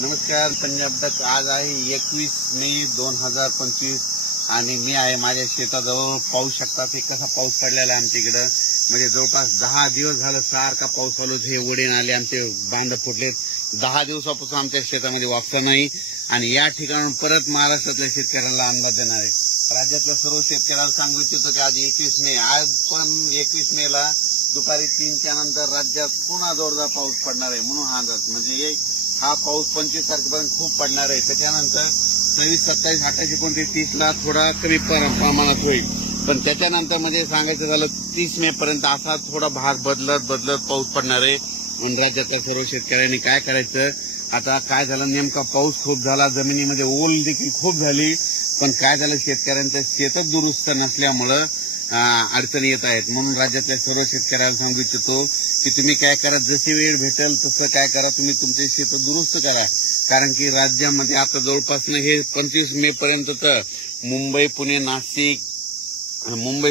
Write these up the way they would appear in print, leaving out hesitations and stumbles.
नमस्कार पंजाब तक। आज आहे 21 मे 2025 आणि मी आहे माझ्या शेताजवळ। पाहू शकता ते कसा पाऊस पडलेला आहे आमच्या इकडे। म्हणजे जवळपास 10 दिवस झालं सारखा पाऊस चालू आहे। हे वडे नाले आमचे बांध फुटले। 10 दिवसापासून आमच्या शेतामध्ये वापसा नाही आणि या ठिकाणून परत महाराष्ट्रातल्या शेतकऱ्यांना अंदाज देणार आहे। राज्यातल्या सर्व शेतकऱ्यांना सांगू इच्छितो की आज 21 मे आज पण 21 मेला दुपारी 3च्या नंतर राज्यात पुन्हा जोरदार पाऊस पडणार आहे। म्हणून हा अंदाज म्हणजे हा पाऊस 25 तारखेपर्यंत खूप पडणार आहे। त्याच्यानंतर 26, 27, 28, 29, 30ला थोडा कमी प्रमाणात होईल। पण त्याच्यानंतर म्हणजे सांगायचं झालं 30 मे पर्यंत असा थोडा भाग बदलत पाऊस पडणार आहे। म्हणून राज्यातल्या सर्व शेतकऱ्यांनी काय करायचं, आता काय झालं नेमका पाऊस खूप झाला, जमिनीमध्ये ओल देखील खूप झाली, पण काय झालं शेतकऱ्यांचं शेतच दुरुस्त नसल्यामुळं अडचणी येत आहेत। म्हणून राज्यातल्या सर्व शेतकऱ्यांना सांगू इच्छितो की तुम्ही काय करा, जशी वेळ भेटेल तसं काय करा, तुम्ही तुमचे शेत दुरुस्त करा। कारण की राज्यामध्ये आता जवळपास हे 25 मे पर्यंत तर मुंबई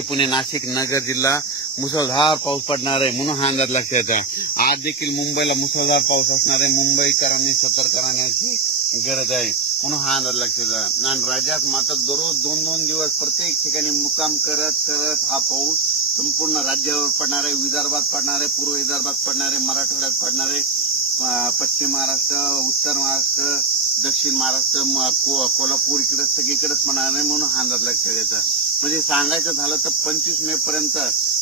पुणे नाशिक नगर जिल्हा मुसळधार पाऊस पडणार आहे। म्हणून हा अंदाज लक्षात आहे। आज देखील मुंबईला मुसळधार पाऊस असणार आहे। मुंबईकरांनी सतर्क राहण्याची गरज आहे। म्हणून हा अंदाज लक्षात आहे। आणि राज्यात मात्र दररोज 2-2 दिवस प्रत्येक ठिकाणी मुक्काम करत हा पाऊस संपूर्ण राज्यावर पडणार आहे। विदर्भात पडणार आहे, पूर्व विदर्भात पडणार आहे, मराठवाड्यात पडणार आहे, पश्चिम महाराष्ट्र, उत्तर महाराष्ट्र, दक्षिण महाराष्ट्र, कोल्हापूर इकडे सगळीकडेच पडणार आहे। म्हणून हा अंदाज लक्षात घ्यायचा। म्हणजे सांगायचं झालं तर 25 मे पर्यंत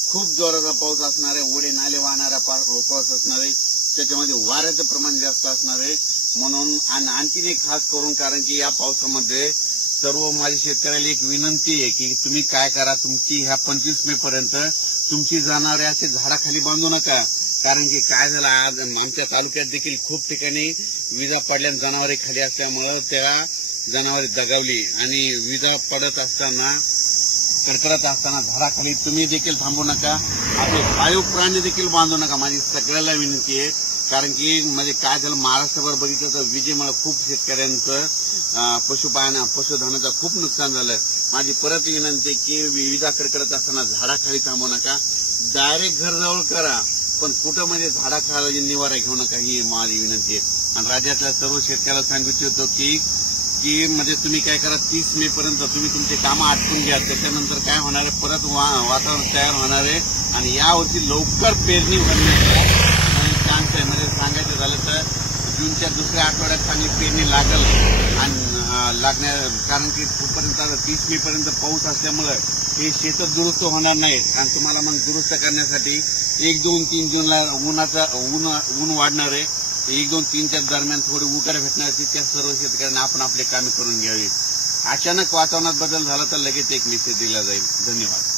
खूप जोराचा पाऊस असणार आहे। ओढे नाले वाहणारा पाऊस असणार आहे। त्याच्यामध्ये वाऱ्याचं प्रमाण जास्त असणार आहे। म्हणून आणखीन एक खास करून, कारण की या पावसामध्ये सर्व माझ्या शेतकऱ्याला एक विनंती आहे की तुम्ही काय करा, तुमची ह्या 25 मे पर्यंत तुमची जनावरे असे झाडाखाली बांधू नका। कारण की काय झालं आज आमच्या तालुक्यात देखील खूप ठिकाणी विजा पडल्याने जनावरे खाली असल्यामुळे त्या जनावरे दगावली आणि विजा पडत असताना कडकडत असताना झाडाखाली तुम्ही देखील थांबू नका। आपले पाळीव प्राणी देखील बांधू नका, माझी सगळ्याला विनंती आहे। कारण की म्हणजे काय झालं महाराष्ट्रभर बघितलं तर विजेमुळे खूप शेतकऱ्यांचं पशुधनाचं खूप नुकसान झालं। माझी परत विनंती की विजा कडकडत असताना झाडाखाली थांबू नका, डायरेक्ट घर जवळ करा, पण कुठं म्हणजे झाडाखाली निवारा घेऊ नका, ही माझी विनंती आहे। आणि राज्यातल्या सर्व शेतकऱ्याला सांगू इच्छितो की म्हणजे तुम्ही काय करा, 30 मे पर्यंत तुम्ही तुमचे कामं आटपून घ्या। त्याच्यानंतर काय होणार आहे, परत वातावरण तयार होणार आहे आणि यावर्षी लवकर पेरणी करण्याचा चान्स आहे। म्हणजे सांगायचं झालं तर जूनच्या दुसऱ्या आठवड्यात चांगली पेरणी लागल आणि कारण की तोपर्यंत 30 मे पर्यंत पाऊस असल्यामुळे हे शेत दुरुस्त होणार नाही। आणि तुम्हाला मग दुरुस्त करण्यासाठी 1, 2, 3 जूनला ऊन वाढणार आहे। 1, 2, 3च्या दरम्यान थोडी उकार भेटणार आहे। त्या सर्व शेतकऱ्यांना आपण आपले कामे करून घ्यावी। अचानक वातावरणात बदल झाला तर लगेच एक मेसेज दिला जाईल। धन्यवाद।